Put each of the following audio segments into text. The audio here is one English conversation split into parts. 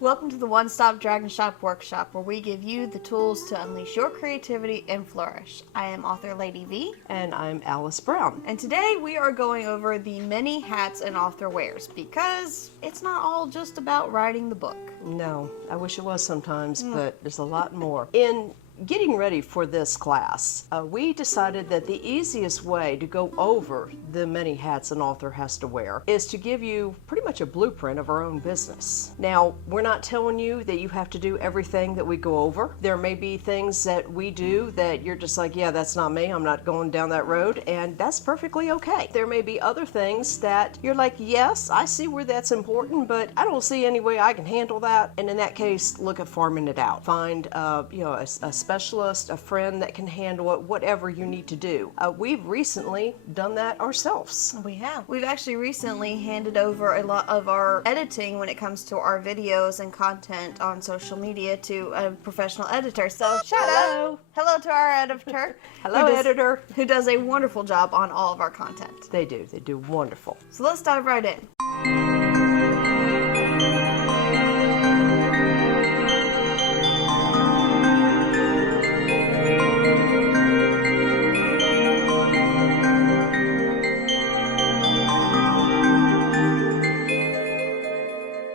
Welcome to the One-Stop Dragon Shop Workshop, where we give you the tools to unleash your creativity and flourish. I am author Lady V. And I'm Alice Brown. And today we are going over the many hats an author wears, because it's not all just about writing the book. No, I wish it was sometimes, but there's a lot more. In getting ready for this class, we decided that the easiest way to go over the many hats an author has to wear is to give you pretty much a blueprint of our own business. Now, we're not telling you that you have to do everything that we go over. There may be things that we do that you're just like, yeah, that's not me, I'm not going down that road, and that's perfectly okay. There may be other things that you're like, yes, I see where that's important, but I don't see any way I can handle that, and in that case, look at farming it out. Find a specialist, a friend that can handle it, whatever you need to do. We've recently done that ourselves. We have. We've actually recently handed over a lot of our editing when it comes to our videos and content on social media to a professional editor. So shout out! Hello to our editor. Hello, editor. Who does a wonderful job on all of our content. They do wonderful. So let's dive right in.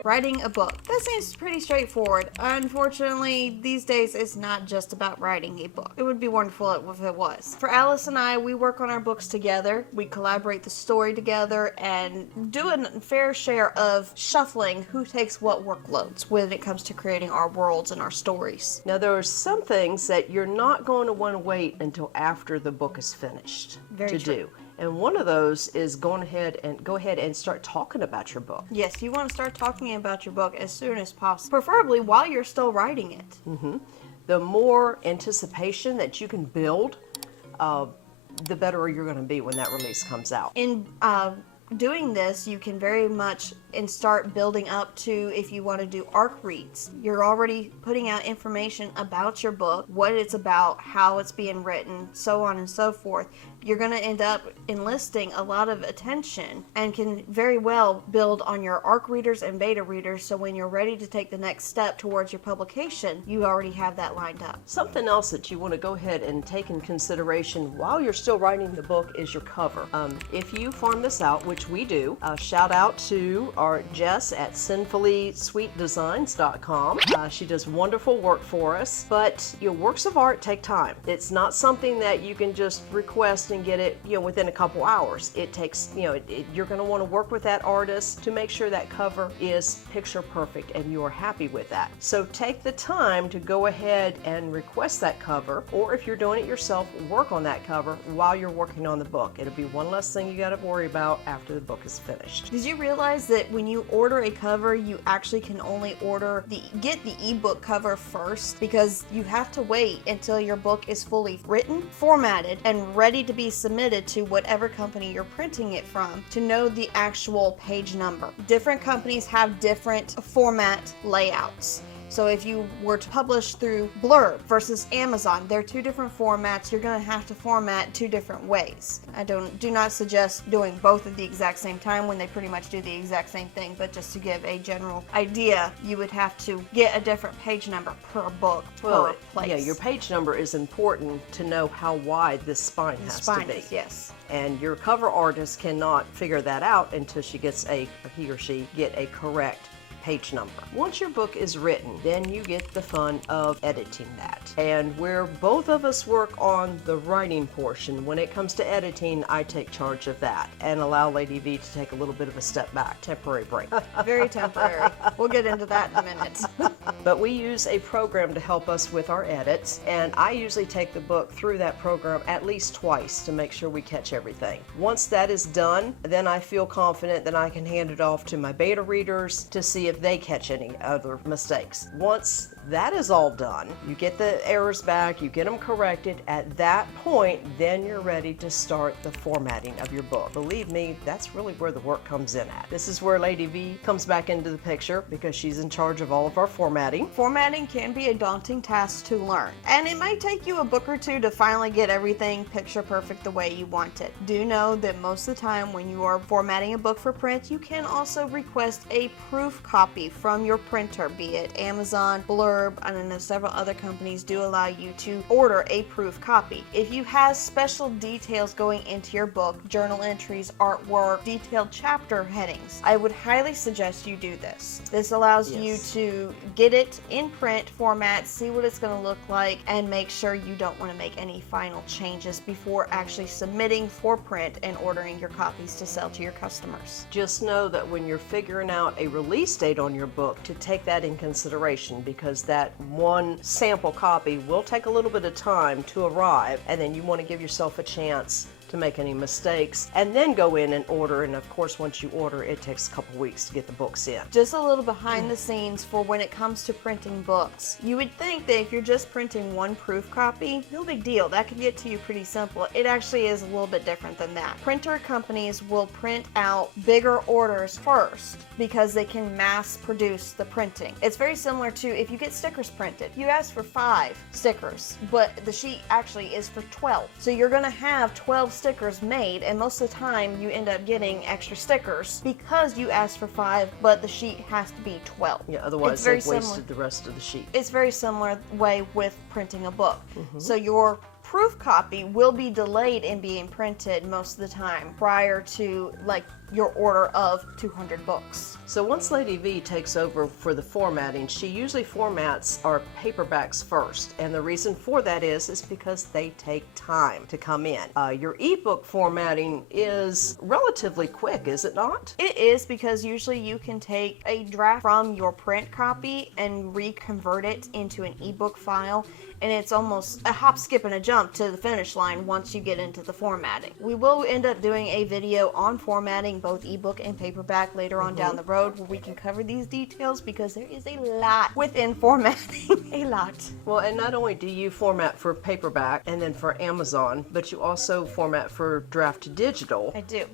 Writing a book. That seems pretty straightforward. Unfortunately, these days it's not just about writing a book. It would be wonderful if it was. For Alice and I, we work on our books together. We collaborate the story together and do a fair share of shuffling who takes what workloads when it comes to creating our worlds and our stories. Now, there are some things that you're not going to want to wait until after the book is finished to do. And one of those is go ahead and start talking about your book. Yes, you want to start talking about your book as soon as possible, preferably while you're still writing it. The more anticipation that you can build, the better you're going to be when that release comes out. In doing this, you can very much start building up to, if you want to do arc reads, you're already putting out information about your book, what it's about, how it's being written, so on and so forth. You're going to end up enlisting a lot of attention and can very well build on your arc readers and beta readers, so when you're ready to take the next step towards your publication, you already have that lined up. Something else that you want to go ahead and take in consideration while you're still writing the book is your cover. If you farm this out, which we do, shout out to our Jess at sinfullysweetdesigns.com. She does wonderful work for us, but your works of art take time. It's not something that you can just request and get it, within a couple hours. It takes, you're going to want to work with that artist to make sure that cover is picture perfect and you're happy with that. So take the time to go ahead and request that cover, or if you're doing it yourself, work on that cover while you're working on the book. It'll be one less thing you got to worry about after the book is finished. Did you realize that when you order a cover, you actually can only get the ebook cover first, because you have to wait until your book is fully written, formatted, and ready to be submitted to whatever company you're printing it from to know the actual page number. Different companies have different format layouts. So if you were to publish through Blurb versus Amazon, they're two different formats. You're going to have to format two different ways. I do not suggest doing both at the exact same time when they pretty much do the exact same thing, but just to give a general idea, you would have to get a different page number per book, per place. Yeah, your page number is important to know how wide this spine has to be. Yes. And your cover artist cannot figure that out until he or she get a correct page number. Once your book is written, then you get the fun of editing that. And where both of us work on the writing portion, when it comes to editing, I take charge of that and allow Lady V to take a little bit of a step back, temporary break. Very temporary. We'll get into that in a minute. But we use a program to help us with our edits, and I usually take the book through that program at least twice to make sure we catch everything. Once that is done, then I feel confident that I can hand it off to my beta readers to see if they catch any other mistakes. Once that is all done, you get the errors back, you get them corrected. At that point, then you're ready to start the formatting of your book. Believe me, that's really where the work comes in at. This is where Lady V comes back into the picture because she's in charge of all of our formatting. Formatting can be a daunting task to learn, and it might take you a book or two to finally get everything picture perfect the way you want it. Do know that most of the time when you are formatting a book for print, you can also request a proof copy from your printer, be it Amazon, Blurb, and I know several other companies do allow you to order a proof copy. If you have special details going into your book, journal entries, artwork, detailed chapter headings, I would highly suggest you do this. This allows you to get it in print format, see what it's going to look like, and make sure you don't want to make any final changes before actually submitting for print and ordering your copies to sell to your customers. Just know that when you're figuring out a release date on your book, to take that in consideration, because that one sample copy will take a little bit of time to arrive, and then you want to give yourself a chance to make any mistakes and then go in and order. And of course, once you order, it takes a couple weeks to get the books in. Just a little behind the scenes for when it comes to printing books. You would think that if you're just printing one proof copy, no big deal. That could get to you pretty simple. It actually is a little bit different than that. Printer companies will print out bigger orders first because they can mass produce the printing. It's very similar to if you get stickers printed. You ask for 5 stickers, but the sheet actually is for 12. So you're going to have 12 stickers made, and most of the time you end up getting extra stickers because you asked for 5, but the sheet has to be 12. Yeah, otherwise they've wasted the rest of the sheet. It's very similar way with printing a book. So your proof copy will be delayed in being printed most of the time prior to like your order of 200 books. So once Lady V takes over for the formatting, she usually formats our paperbacks first. And the reason for that is because they take time to come in. Your ebook formatting is relatively quick, is it not? It is, because usually you can take a draft from your print copy and reconvert it into an ebook file, and it's almost a hop, skip, and a jump to the finish line once you get into the formatting. We will end up doing a video on formatting both ebook and paperback later on down the road where we can cover these details, because there is a lot within formatting. A lot. Well, and not only do you format for paperback and then for Amazon, but you also format for draft to digital. I do.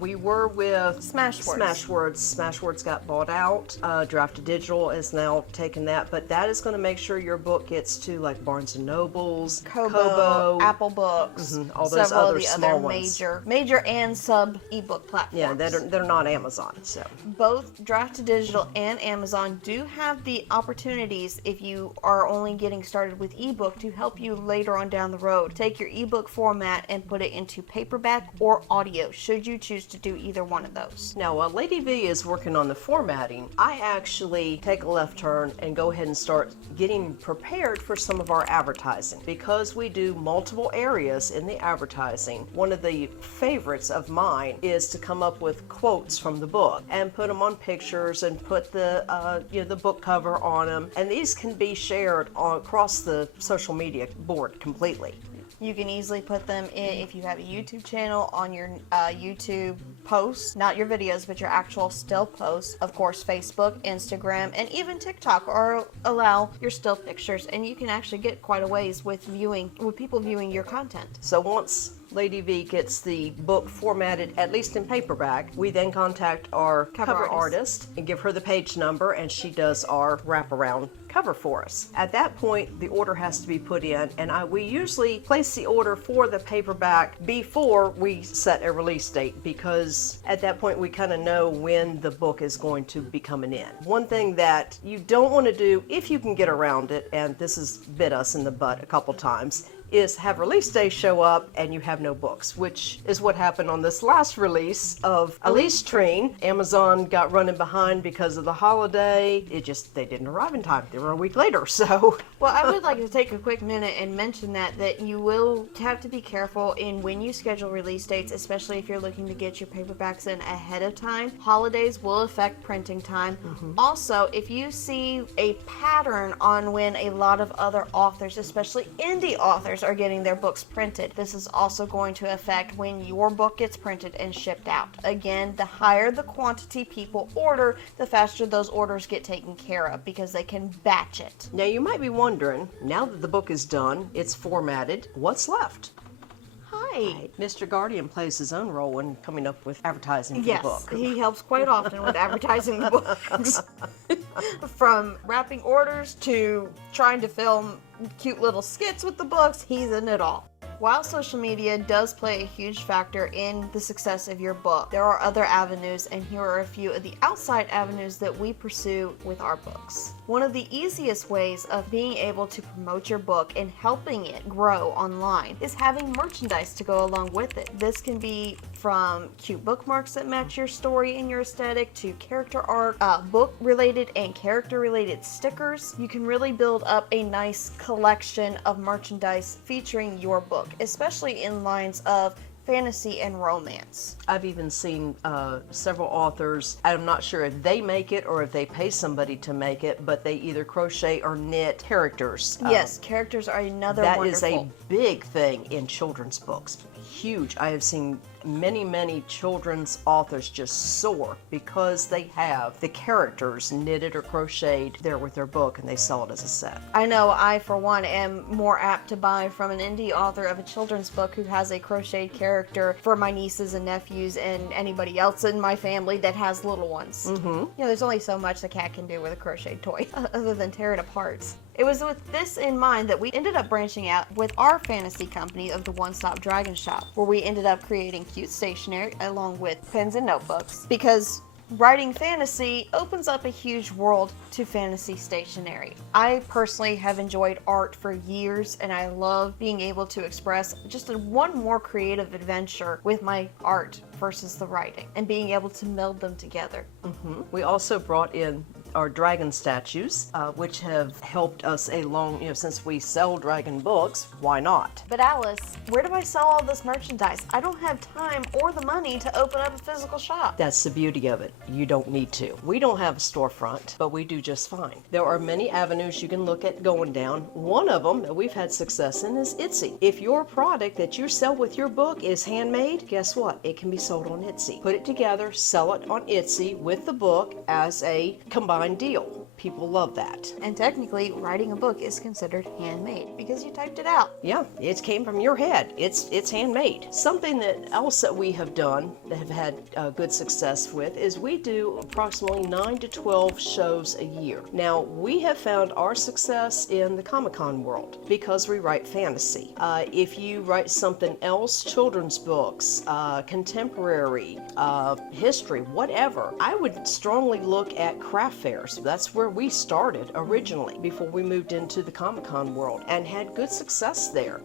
We were with Smashwords. Smashwords got bought out. Draft to digital is now taking that, but that is going to make sure your book gets to like Barnes and Nobles, Kobo, Apple Books, all those several other of the small other ones. major and sub ebook platforms. Yeah, they're not Amazon. So both Draft to Digital and Amazon do have the opportunities, if you are only getting started with ebook, to help you later on down the road. Take your ebook format and put it into paperback or audio, should you choose to do either one of those. now while Lady V is working on the formatting, I actually take a left turn and go ahead and start getting prepared for some of our advertising. Because we do multiple areas in the advertising, one of the favorites of mine is to come up with quotes from the book and put them on pictures and put the the book cover on them, and these can be shared across the social media board completely. You can easily put them in, if you have a YouTube channel, on your YouTube posts, not your videos, but your actual still posts. Of course, Facebook, Instagram, and even TikTok allow your still pictures, and you can actually get quite a ways with people viewing your content. So once Lady V gets the book formatted, at least in paperback, we then contact our cover artist and give her the page number, and she does our wraparound cover for us. At that point, the order has to be put in, and we usually place the order for the paperback before we set a release date, because at that point we kind of know when the book is going to be coming in. One thing that you don't want to do, if you can get around it, and this has bit us in the butt a couple times, is have release day show up and you have no books, which is what happened on this last release of Elise Treen. Amazon got running behind because of the holiday. They didn't arrive in time. They were a week later, so. Well, I would like to take a quick minute and mention that you will have to be careful in when you schedule release dates, especially if you're looking to get your paperbacks in ahead of time. Holidays will affect printing time. Also, if you see a pattern on when a lot of other authors, especially indie authors, designers are getting their books printed. This is also going to affect when your book gets printed and shipped out. Again, the higher the quantity people order, the faster those orders get taken care of because they can batch it. Now you might be wondering, now that the book is done, it's formatted, what's left? Hi. Mr. Guardian plays his own role in coming up with advertising for Yes, the book. he helps quite often with advertising the books. From wrapping orders to trying to film cute little skits with the books, he's in it all. While social media does play a huge factor in the success of your book, there are other avenues, and here are a few of the outside avenues that we pursue with our books. One of the easiest ways of being able to promote your book and helping it grow online is having merchandise to go along with it. This can be from cute bookmarks that match your story and your aesthetic to character art, book-related and character-related stickers. You can really build up a nice collection of merchandise featuring your book, especially in lines of fantasy and romance. I've even seen several authors, I'm not sure if they make it or if they pay somebody to make it, but they either crochet or knit characters. Yes, characters are another That wonderful. is a big thing in children's books. Huge. I have seen many children's authors just soar because they have the characters knitted or crocheted there with their book and they sell it as a set. I know I, for one, am more apt to buy from an indie author of a children's book who has a crocheted character for my nieces and nephews and anybody else in my family that has little ones. Mm-hmm. You know, there's only so much the cat can do with a crocheted toy other than tear it apart. It was with this in mind that we ended up branching out with our fantasy company of the One Stop Dragon Shop, where we ended up creating cute stationery along with pens and notebooks, because writing fantasy opens up a huge world to fantasy stationery. I personally have enjoyed art for years, and I love being able to express just one more creative adventure with my art versus the writing, and being able to meld them together. Mm-hmm. We also brought in our dragon statues, which have helped us a long, since we sell dragon books, why not? But Alice, where do I sell all this merchandise? I don't have time or the money to open up a physical shop. That's the beauty of it. You don't need to. We don't have a storefront, but we do just fine. There are many avenues you can look at going down. One of them that we've had success in is Etsy. If your product that you sell with your book is handmade, guess what? It can be sold on Etsy. Put it together, sell it on Etsy with the book as a combined deal. People love that. And technically, writing a book is considered handmade because you typed it out. Yeah, it came from your head. It's handmade. Something else that we have done that have had good success with is we do approximately 9 to 12 shows a year. Now, we have found our success in the Comic-Con world because we write fantasy. If you write something else, children's books, contemporary, history, whatever, I would strongly look at craft fairs. That's where we started originally before we moved into the Comic-Con world and had good success there.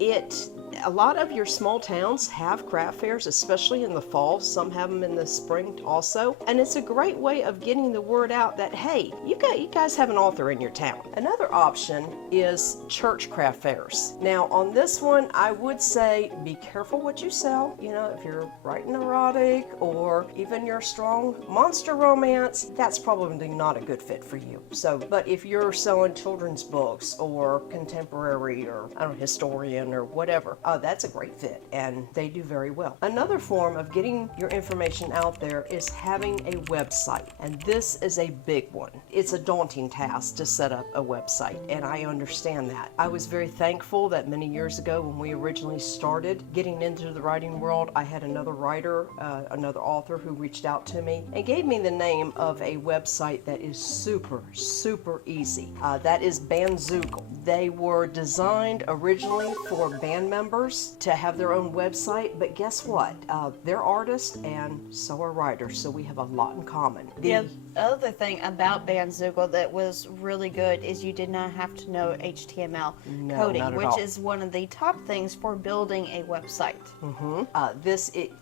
A lot of your small towns have craft fairs, especially in the fall. Some have them in the spring also. And it's a great way of getting the word out that, hey, you guys have an author in your town. Another option is church craft fairs. Now, on this one, I would say be careful what you sell. If you're writing erotic or even your strong monster romance, that's probably not a good fit for you. But if you're selling children's books or contemporary or, historian or whatever, that's a great fit, and they do very well. Another form of getting your information out there is having a website, and this is a big one. It's a daunting task to set up a website, and I understand that. I was very thankful that many years ago when we originally started getting into the writing world, I had another writer, another author who reached out to me and gave me the name of a website that is super easy. That is Bandzoogle. They were designed originally for band members to have their own website, but guess what? They're artists and so are writers, so we have a lot in common. The other thing about Bandzoogle that was really good is you did not have to know HTML coding, which is one of the top things for building a website.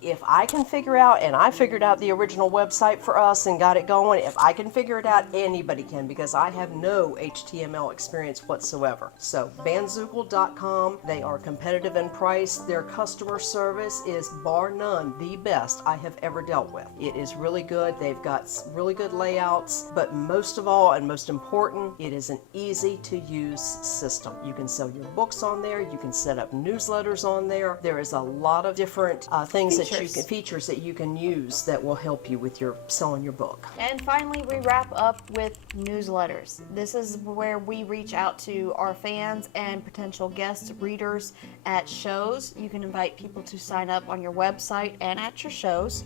If I can figure out, and I figured out the original website for us and got it going, if I can figure it out, anybody can, because I have no HTML experience whatsoever. So bandzoogle.com, they are competitive in price. Their customer service is bar none the best I have ever dealt with. It is really good. They've got really good layouts, but most of all and most important, it is an easy to use system. You can sell your books on there. You can set up newsletters on there. There is a lot of different features that you can use that will help you with your selling your book. And finally, we wrap up with newsletters. This is where we reach out to our fans and potential guest readers at shows. You can invite people to sign up on your website and at your shows.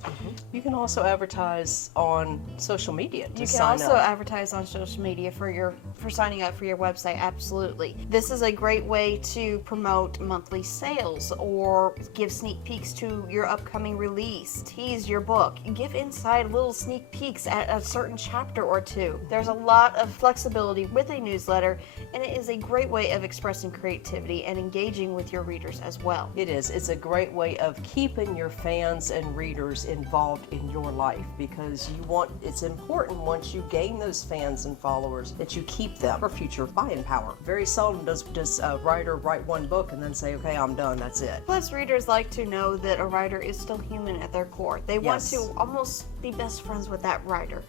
You can also advertise on social media to You can sign also up. advertise on social media for signing up for your website. Absolutely. This is a great way to promote monthly sales or give sneak peeks to your upcoming release, tease your book, give inside little sneak peeks at a certain chapter or two. There's a lot of flexibility with a newsletter, and it is a great way of expressing creativity and engaging with your readers as well. It is. It's a great way of keeping your fans and readers involved in your life, because it's important once you gain those fans and followers that you keep them for future buying power. Very seldom does a writer write one book and then say, okay, I'm done, that's it. Plus, readers like to know that a writer is still human at their core. They want Yes. to almost be best friends with that writer.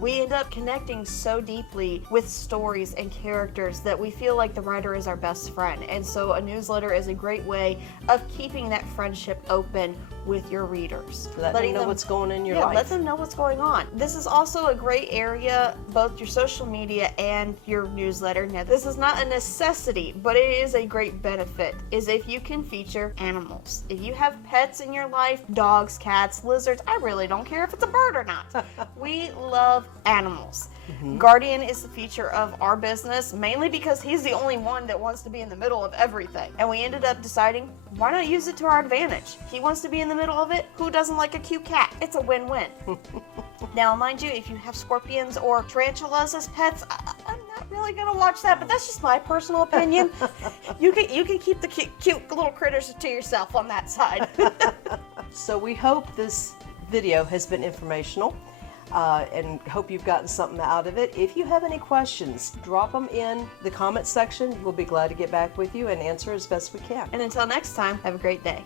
We end up connecting so deeply with stories and characters that we feel like the writer is our best friend. And so a newsletter is a great way of keeping that friendship open with your readers. Let them know what's going on in your life. Let them know what's going on. This is also a great area, both your social media and your newsletter. Now, this is not a necessity, but it is a great benefit, is if you can feature animals. If you have pets in your life, dogs, cats, lizards, I really don't care if it's a bird or not. We love animals. Guardian is the feature of our business, mainly because he's the only one that wants to be in the middle of everything. And we ended up deciding, why not use it to our advantage? He wants to be in the middle of it. Who doesn't like a cute cat? It's a win-win. Now, mind you, if you have scorpions or tarantulas as pets, I'm not really gonna watch that, but that's just my personal opinion. You can keep the cute little critters to yourself on that side. So we hope this video has been informational. And hope you've gotten something out of it. If you have any questions, drop them in the comment section. We'll be glad to get back with you and answer as best we can. And until next time, have a great day.